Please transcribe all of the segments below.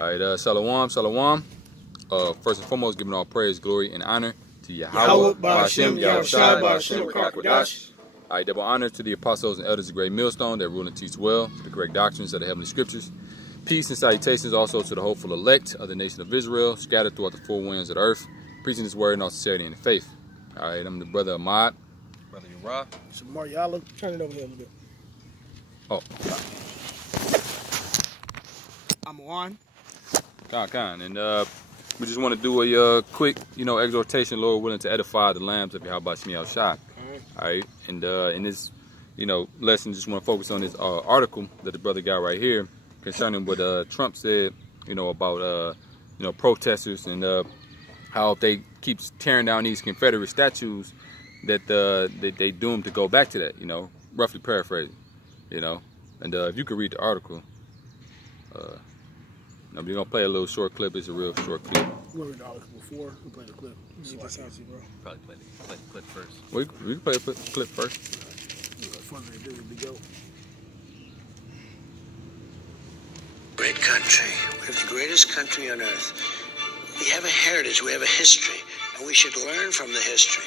All right, Shalom, Shalom. First and foremost, giving all praise, glory, and honor to Yahweh, Ba'ashem, Yahushai, Ba'ashem, Kakwadash. All right, double honor to the apostles and elders of Great Millstone that rule and teach well, to the correct doctrines of the heavenly scriptures. Peace and salutations also to the hopeful elect of the nation of Israel, scattered throughout the four winds of the earth, preaching his word in all sincerity and faith. All right, I'm the brother Ahmad. Brother Ura. So Mariala, turn it over here a little bit. Oh. I'm Juan. Con. And we just want to do a quick, exhortation, Lord willing, to edify the lambs of Yahweh Shemi Al-Shai. All right, and in this, lesson, just want to focus on this article that the brother got right here concerning what Trump said, about, protesters and how if they keep tearing down these Confederate statues, that they doomed to go back to that, roughly paraphrasing, and if you could read the article. Now we're gonna play a little short clip. It's a real short clip. We'll read the article before we play the clip. See what that sounds like, bro. Probably play the clip first. We can play a clip first. Further ado, here we go. Great country. We have the greatest country on earth. We have a heritage, we have a history, and we should learn from the history.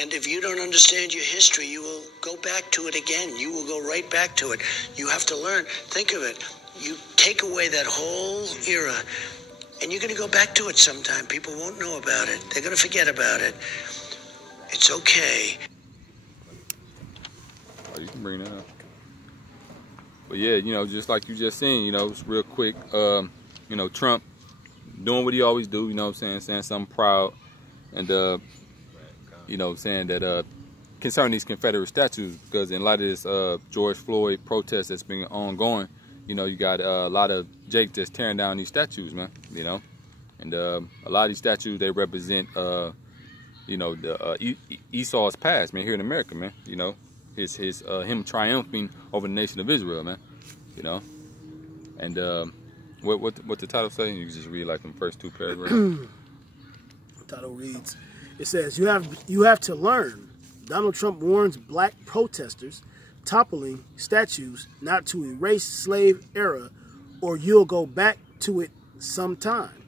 And if you don't understand your history, you will go back to it again. You will go right back to it. You have to learn. Think of it. You take away that whole era, and you're going to go back to it sometime. People won't know about it. They're going to forget about it. It's okay. Oh, you can bring that up. But yeah, just like you just seen, it's real quick. Trump doing what he always do, saying something proud, and saying that concerning these Confederate statues, because in light of this George Floyd protest that's been ongoing, you got a lot of Jake just tearing down these statues, man, and a lot of these statues, they represent, the Esau's past, man, here in America, man, him triumphing over the nation of Israel, man, and what the title say? You can just read like the first two paragraphs. The title reads, it says, you have to learn. Donald Trump warns black protesters toppling statues not to erase slave era, or you'll go back to it sometime.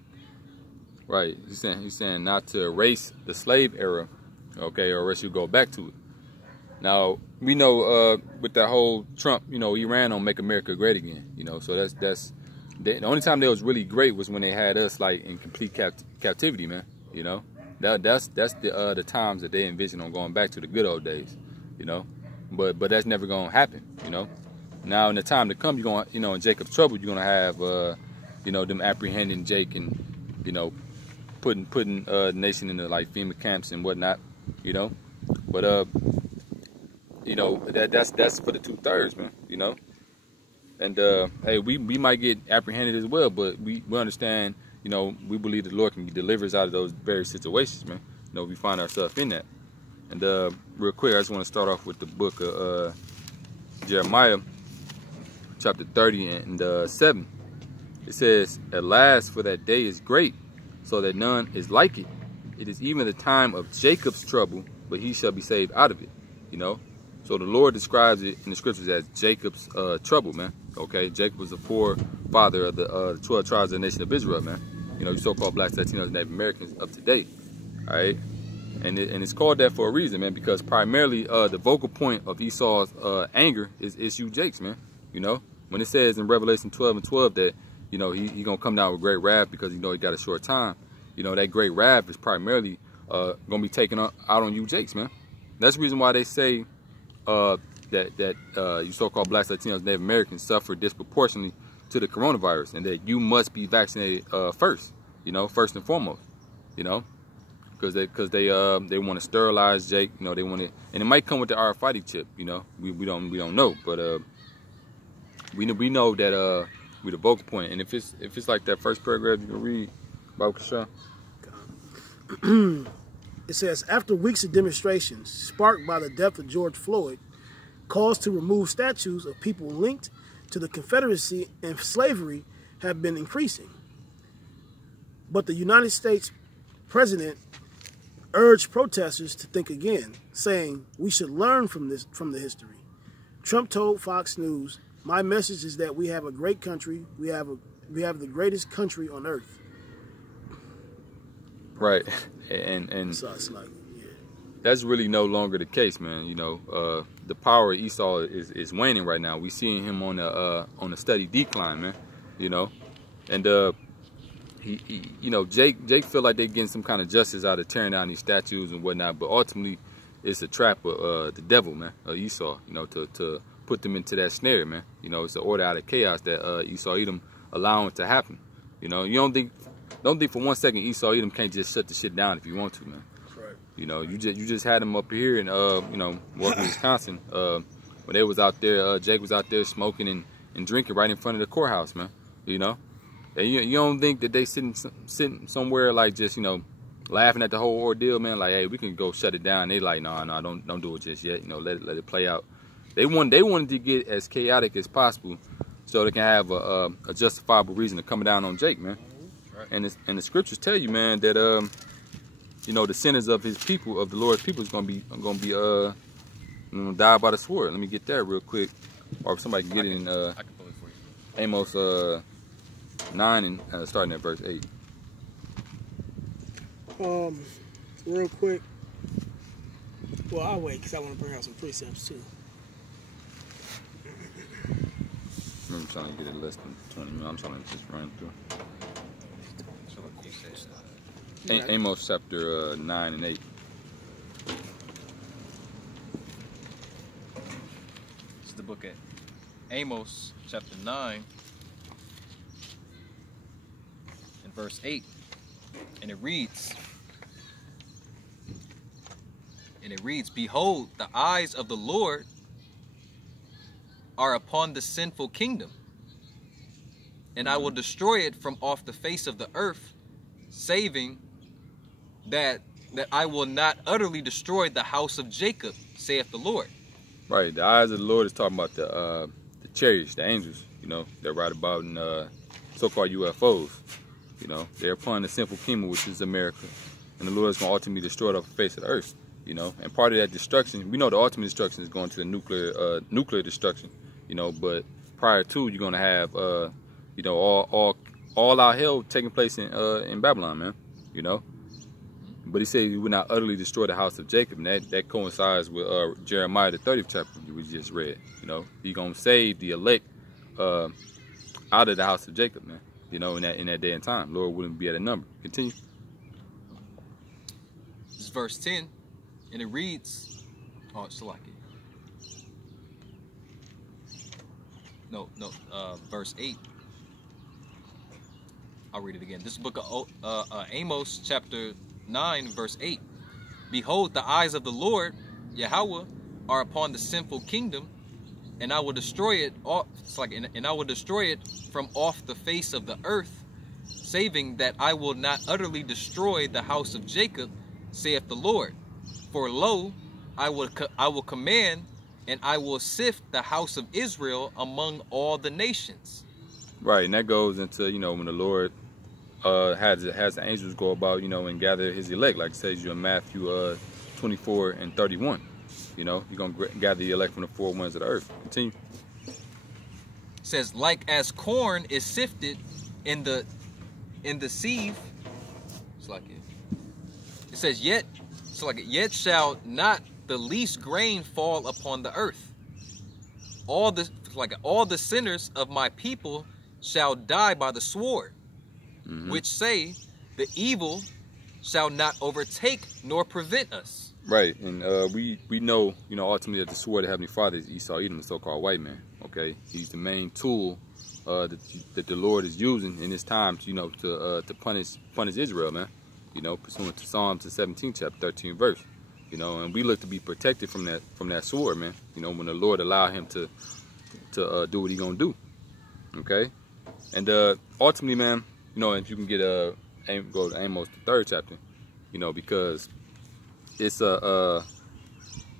Right. He's saying not to erase the slave era, okay, or else you go back to it. Now we know with that whole Trump, he ran on Make America Great Again, so that's the only time they was really great was when they had us like in complete captivity, man. That's the times that they envision on going back to the good old days, But that's never gonna happen, Now in the time to come, you're gonna, in Jacob's trouble, you're gonna have, them apprehending Jake and, putting the nation into like FEMA camps and whatnot, But that's for the 2/3, man, And hey, we might get apprehended as well, but we understand, we believe the Lord can deliver us out of those various situations, man. We find ourselves in that. And real quick, I just want to start off with the book of Jeremiah, chapter 30 and 7. It says, "At last, for that day is great, so that none is like it. It is even the time of Jacob's trouble, but he shall be saved out of it." So the Lord describes it in the scriptures as Jacob's trouble, man. Okay, Jacob was the forefather of the 12 tribes of the nation of Israel, man. You so-called blacks, Latinos, and Native Americans of today. All right. And it's called that for a reason, man, because primarily the vocal point of Esau's anger is you Jakes, man. When it says in Revelation 12 and 12 that, he going to come down with great wrath because, he got a short time, that great wrath is primarily going to be taken out on you Jakes, man. That's the reason why they say that you so-called blacks, Latinos, Native Americans suffer disproportionately to the coronavirus, and that you must be vaccinated first, first and foremost, because they want to sterilize Jake, they want to, and it might come with the RFID chip, we don't know, but we know that we the vocal point, and if it's like that first paragraph you can read, Bob Kashan. It says, after weeks of demonstrations sparked by the death of George Floyd, calls to remove statues of people linked to the Confederacy and slavery have been increasing. But the United States President urged protesters to think again, saying we should learn from the history. Trump told Fox News, "My message is that we have a great country, we have we have the greatest country on earth. Right, and So it's like, yeah. that's really no longer the case, man. You know, the power of Esau is waning right now. We seeing him on a steady decline, man. You know, and he you know, Jake feel like they getting some kind of justice out of tearing down these statues and whatnot, but ultimately it's a trap of the devil, man, Esau. You know, to put them into that snare, man. You know, it's an order out of chaos that Esau Edom allowing to happen. You know, you don't think for 1 second Esau Edom can't just shut the shit down if you want to, man. Right. You know, you just had him up here in you know, Walker, Wisconsin, when they was out there. Jake was out there smoking and drinking right in front of the courthouse, man. You know, and you don't think that they sitting somewhere like just, you know, laughing at the whole ordeal, man? Like, hey, we can go shut it down. They like, no, don't do it just yet. You know, let it play out. They wanted to get as chaotic as possible, so they can have a justifiable reason to come down on Jake, man. Right. And the scriptures tell you, man, that you know, the sinners of his people, of the Lord's people, is gonna be die by the sword. Let me get that real quick, or if somebody can get it in I can pull it for you. Amos 9 and starting at verse 8. Real quick. Well, I'll wait because I want to bring out some precepts too. I'm trying to get it less than 20 minutes. I'm trying to just run through. So what you say? Amos chapter 9 and 8. This is the book of Amos, chapter 9, and verse 8. And it reads, Behold, the eyes of the Lord are upon the sinful kingdom, and I will destroy it from off the face of the earth, saving that I will not utterly destroy the house of Jacob, saith the Lord. Right, the eyes of the Lord is talking about the chariots, the angels, you know, that ride about in so-called UFOs. You know, they're upon the sinful kingdom, which is America, and the Lord is going to ultimately destroy it off the face of the earth. You know, and part of that destruction, we know the ultimate destruction is going to the nuclear destruction. You know, but prior to, you're going to have you know, all our hell taking place in Babylon, man. You know, but he said he would not utterly destroy the house of Jacob, and that coincides with Jeremiah the 30th chapter we just read. You know, he's going to save the elect out of the house of Jacob, man. You know, in that day and time, Lord wouldn't be at a number. Continue. This is verse 10, and it reads, oh, it's like it. No, verse 8. I'll read it again. This book of Amos, chapter 9, verse 8. Behold, the eyes of the Lord, Yahweh, are upon the sinful kingdom, and I will destroy it. And I will destroy it from off the face of the earth, saving that I will not utterly destroy the house of Jacob, saith the Lord. For lo, I will command, and I will sift the house of Israel among all the nations. Right, and that goes into, you know, when the Lord has the angels go about, you know, and gather his elect, like it says you in Matthew 24 and 31. You know, you're going to gather the elect from the four winds of the earth. Continue. It says, like as corn is sifted in the sieve. It's like it. It says, yet shall not the least grain fall upon the earth. All the sinners of my people shall die by the sword, which say the evil shall not overtake nor prevent us. Right, and we know, you know, ultimately that the sword of Heavenly Father is Esau Edom, the so-called white man. Okay, he's the main tool that the Lord is using in this time, to, you know, to punish Israel, man. You know, pursuant to Psalms, the 17th chapter, 13th verse. You know, and we look to be protected from that sword, man. You know, when the Lord allow him to do what he gonna do. Okay, and ultimately, man, you know, if you can get go to Amos the 3rd chapter, you know, because it's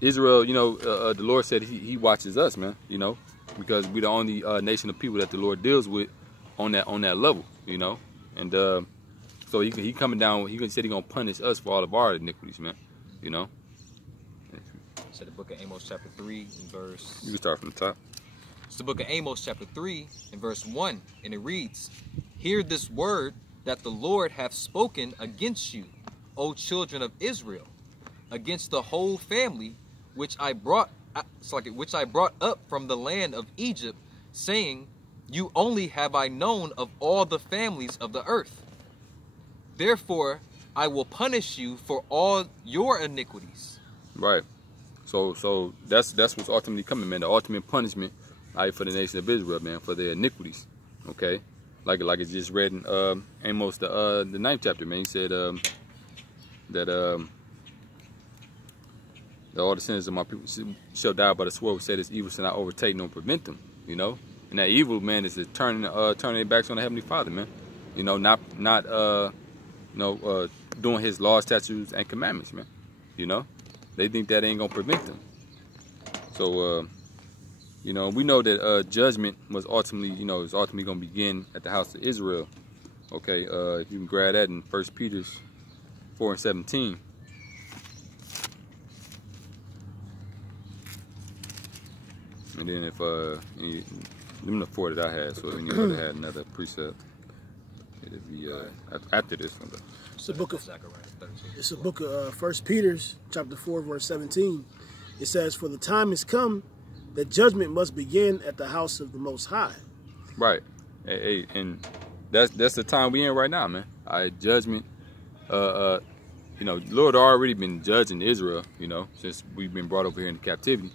Israel, you know, the Lord said he watches us, man, you know, because we're the only nation of people that the Lord deals with on that level, you know, and so he coming down, he said he gonna punish us for all of our iniquities, man, you know. So the book of Amos chapter 3 and verse. You can start from the top. It's the book of Amos chapter 3 and verse 1, and it reads, hear this word that the Lord hath spoken against you, O children of Israel, against the whole family which I brought up from the land of Egypt, saying, you only have I known of all the families of the earth. Therefore I will punish you for all your iniquities. Right. So that's what's ultimately coming, man. The ultimate punishment, for the nation of Israel, man, for their iniquities. Okay, like it's just read in Amos the 9th chapter, man. He said that all the sinners of my people shall die by the sword, which said this evil shall not overtake nor prevent them. You know, and that evil, man, is turning their backs on the Heavenly Father, man. You know, not doing His laws, statutes, and commandments, man. You know, they think that ain't gonna prevent them. So, you know, we know that judgment was ultimately, is ultimately gonna begin at the house of Israel. Okay, if you can grab that in 1 Peter 4:17. And then if them the 4 that I had, so anybody had another precept, it'll be after this one. It's a book of 1 Peter chapter 4 verse 17. It says, for the time is come that judgment must begin at the house of the Most High. Right. Hey, and that's the time we in right now, man. Judgment. Lord already been judging Israel, since we've been brought over here into captivity.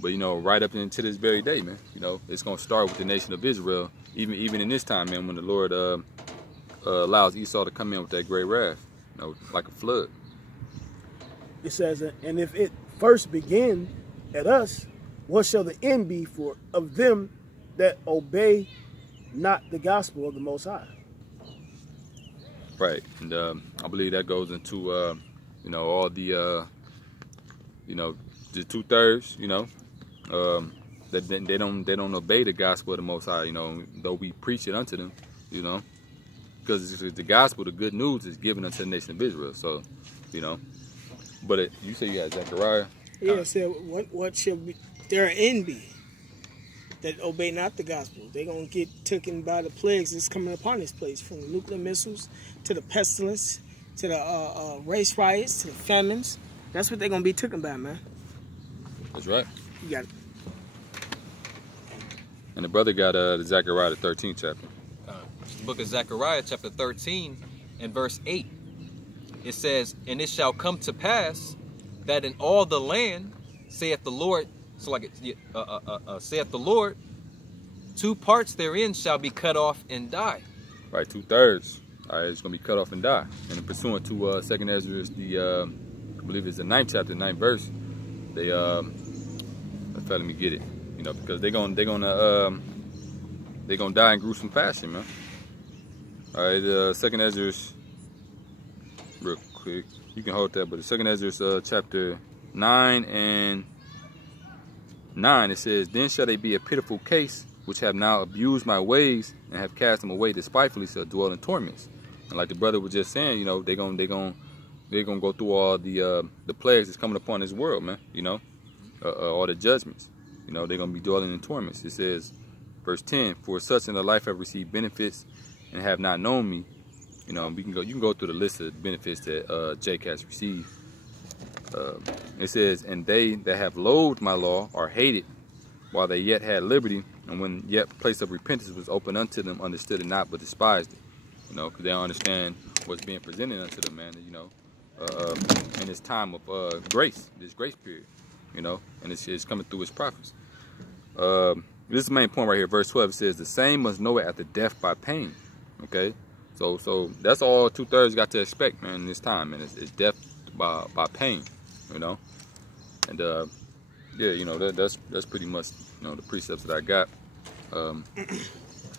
But right up into this very day, man, it's gonna start with the nation of Israel. Even in this time, man, when the Lord allows Esau to come in with that great wrath, like a flood. It says, and if it first begin at us, what shall the end be of them that obey not the gospel of the Most High? Right, and I believe that goes into all the the 2/3, that they don't obey the gospel of the Most High, though we preach it unto them, because the gospel, the good news, is given unto the nation of Israel. So, but you say you had Zechariah. Yeah, it said, what shall their end be that obey not the gospel? They're going to get taken by the plagues that's coming upon this place, from the nuclear missiles to the pestilence to the race riots to the famines. That's what they're going to be taken by, man. That's right. You got it. And the brother got the Zechariah, the 13th chapter. Book of Zechariah, chapter 13, and verse 8. It says, and it shall come to pass that in all the land, saith the Lord, saith the Lord, 2 parts therein shall be cut off and die. Right, 2/3. All right, it's going to be cut off and die. And pursuant to 2nd Ezra, I believe it's the 9th chapter, 9th verse, they, let me get it, because they're gonna die in gruesome fashion, man. All right, 2nd Ezra, real quick, you can hold that, but the 2nd Ezra chapter 9 and 9, it says, then shall they be a pitiful case, which have now abused my ways and have cast them away despitefully, shall dwell in torments. And like the brother was just saying, they're gonna go through all the plagues that's coming upon this world, man. All the judgments. They're gonna be dwelling in torments. It says, verse 10, for such in the life have received benefits and have not known me. You can go through the list of benefits that Jake has received. It says, and they that have loathed my law are hated, while they yet had liberty, and when yet place of repentance was open unto them, understood it not, but despised it. Because they don't understand what's being presented unto them, man. In this time of grace, this grace period, and it's coming through His prophets. This is the main point right here. Verse 12 says, the same must know it after death by pain. Okay, so that's all 2/3 got to expect, man, in this time, man. It's death by pain, and yeah, that's pretty much the precepts that I got.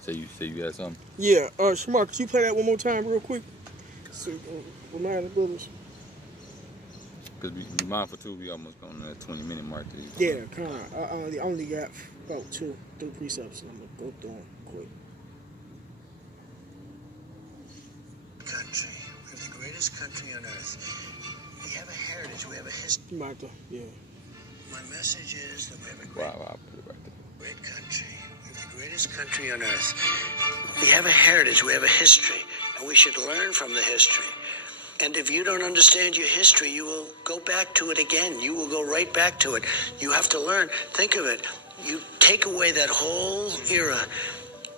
Say you had something. Yeah, Shamar, could you play that one more time real quick? So remind the brothers. Because we mindful too, we almost on that 20-minute mark. Yeah, kind of. I only got about 2-3 precepts, and I'm gonna go through them quick. Country, we're the greatest country on earth. We have a heritage, we have a history. Martha, yeah. My message is that we have a Wow, I'll put it right there. great country. We're the greatest country on earth. We have a heritage, we have a history, and we should learn from the history. And if you don't understand your history, you will go back to it again. You will go right back to it. You have to learn. Think of it. You take away that whole era,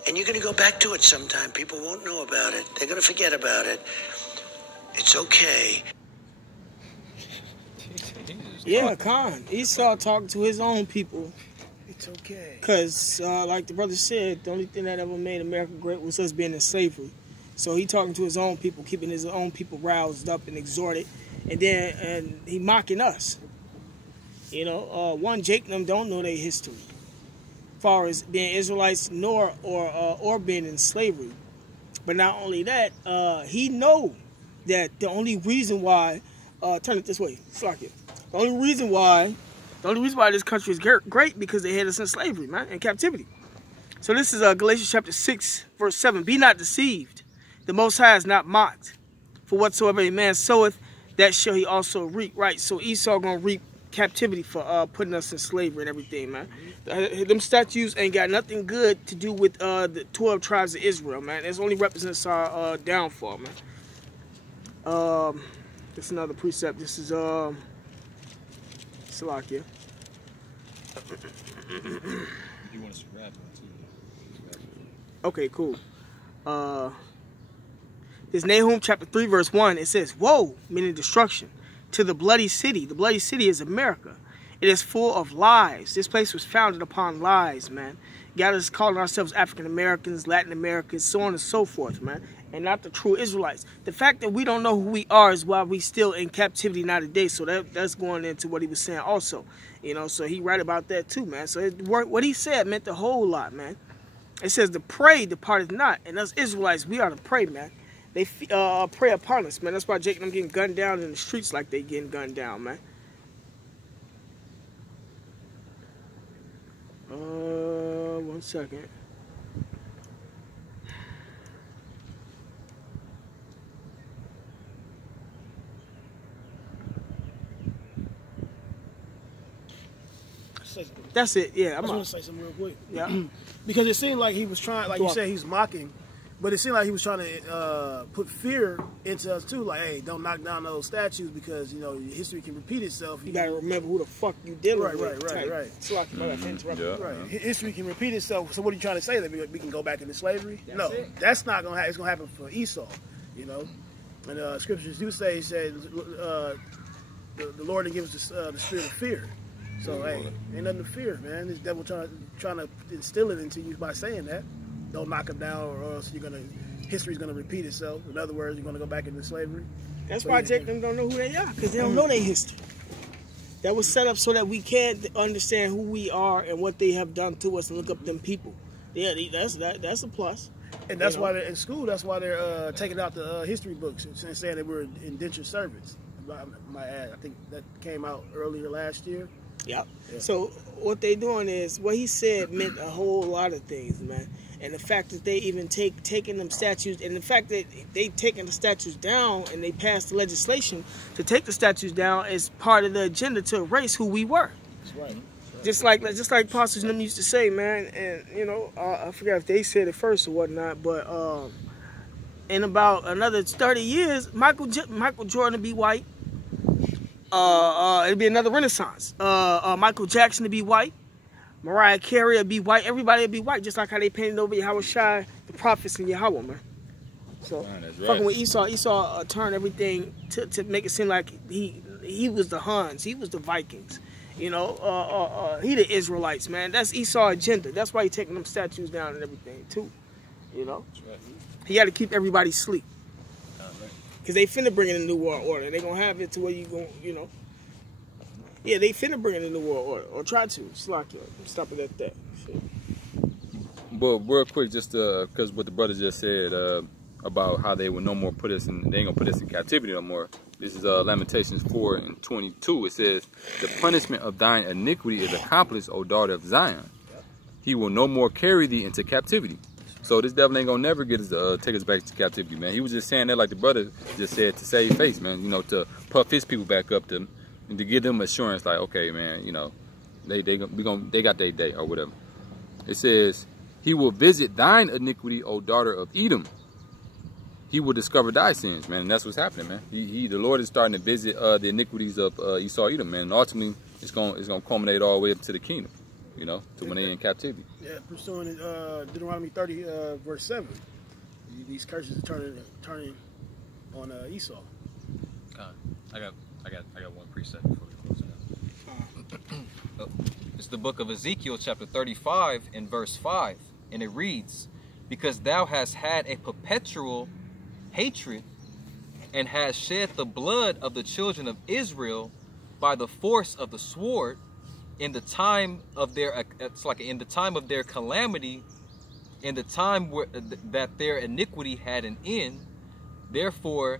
and you're going to go back to it sometime. People won't know about it. They're going to forget about it. It's okay. Yeah, Khan. Esau talking to his own people. It's okay. Because, like the brother said, the only thing that ever made America great was us being in slavery. So he talking to his own people, keeping his own people roused up and exhorted. And he mocking us. You know, Jake and them don't know their history. As far as being Israelites or being in slavery. But not only that, he know that the only reason why, turn it this way, Slack it. The only reason why this country is great because they had us in slavery, man, in captivity. So this is Galatians chapter 6, verse 7. Be not deceived. The Most High is not mocked. For whatsoever a man soweth, that shall he also reap. Right, so Esau going to reap captivity for putting us in slavery and everything, man. Them statues ain't got nothing good to do with the 12 tribes of Israel, man. It only represents our downfall, man. This is another precept. This is Salakia. You want us to grab it too? Okay, cool. This Nahum chapter 3 verse 1. It says, "Woe, meaning destruction, to the bloody city." The bloody city is America. It is full of lies. This place was founded upon lies, man. Got us calling ourselves African Americans, Latin Americans, so on and so forth, man. And not the true Israelites. The fact that we don't know who we are is why we still in captivity nowadays. So that's going into what he was saying also. You know, so he right about that too, man. So what he said meant a whole lot, man. It says the prey departed not. And us Israelites, we are the prey, man. They prey upon us, man. That's why Jake and them getting gunned down in the streets like they getting gunned down, man. 1 second. That's it. Yeah, I just want to say something real quick. Yeah. Because it seemed like he was trying, like you said, he's mocking, but it seemed like he was trying to put fear into us too. Like, hey, don't knock down those statues because you know history can repeat itself. You gotta remember who the fuck you dealing with. Right. So I can interrupt you. Right. History can repeat itself. So what are you trying to say, that we can go back into slavery? That's not gonna happen. It's gonna happen for Esau. You know, and scriptures do say, the Lord gives us the spirit of fear. So hey, ain't nothing to fear, man. This devil trying to instill it into you by saying that. Don't knock him down, or else history's gonna repeat itself. In other words, you're gonna go back into slavery. That's why Jake them don't know who they are, because they don't know their history. That was set up so that we can understand who we are and what they have done to us and look up them people. Yeah, that's a plus. And that's why they're in school. That's why they're taking out the history books and saying that we're indentured servants. My ad, I think that came out earlier last year. Yep. Yeah. So what they doing is, what he said meant a whole lot of things, man. And the fact that they even taking them statues, and the fact that they taking the statues down and they passed the legislation to take the statues down is part of the agenda to erase who we were. That's right. Just like pastors and them used to say, man. And you know, I forgot if they said it first or whatnot, but in about another 30 years, Michael Jordan will be white. It'll be another renaissance. Michael Jackson will be white. Mariah Carey will be white. Everybody will be white, just like how they painted over Yahweh Shai, the prophets, and Yahweh, man. So, fucking with Esau turned everything to make it seem like he was the Huns, he was the Vikings. You know, he the Israelites, man. That's Esau's agenda. That's why he taking them statues down and everything, too. You know? He got to keep everybody asleep. Because they finna bring in a new world order. They gonna have it to where you gon', you know. Yeah, they finna bring in a new world order. Or try to. Stop it at that. Shit. But real quick, just because what the brother just said about how they will no more put us in, they ain't gonna put us in captivity no more. This is Lamentations 4:22. It says, "The punishment of thine iniquity is accomplished, O daughter of Zion. He will no more carry thee into captivity." So this devil ain't gonna never get us take us back to captivity, man. He was just saying that, like the brother just said, to save face, man. You know, to puff his people back up, and to give them assurance, like, okay, man, you know, they got their day or whatever. It says, He will visit thine iniquity, O daughter of Edom. He will discover thy sins, man. And that's what's happening, man. The Lord is starting to visit the iniquities of Esau, Edom, man. And ultimately, it's gonna culminate all the way up to the kingdom, you know, to when they're in captivity. Yeah, pursuing Deuteronomy 30, verse 7. These curses are turning on Esau. I got one precept before we close it out. It's the book of Ezekiel, chapter 35, and verse 5, and it reads, "Because thou hast had a perpetual hatred, and hast shed the blood of the children of Israel by the force of the sword, in the time of their in the time of their calamity, in the time that their iniquity had an end. Therefore,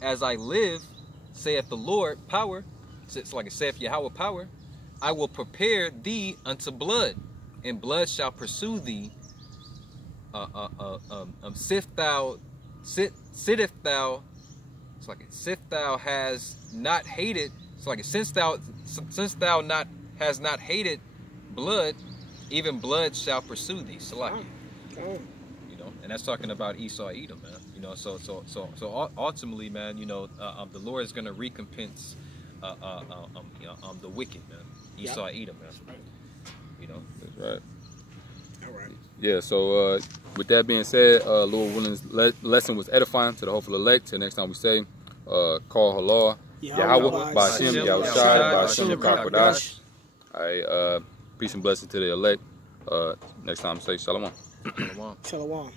as I live, saith the Lord, power," it's like it saith Yahweh, power, "I will prepare thee unto blood, and blood shall pursue thee. Sitteth thou, it's like sith thou has not hated, it's like since thou has not hated blood, even blood shall pursue thee." Salaki. You know, and that's talking about Esau, Edom, man. You know, so ultimately, man, you know, the Lord is gonna recompense the wicked, man. Esau, Edom, man. You know, That's right. All right. Yeah, so with that being said, Lord Willing's lesson was edifying to the hopeful elect. Till next time we say, call Halal, Yahweh, Ba'ashem, Yahweh Shai, Ba'ashem, Kakodash. All right, peace and blessings to the elect. Next time say Shalom. Shalom. Shalom.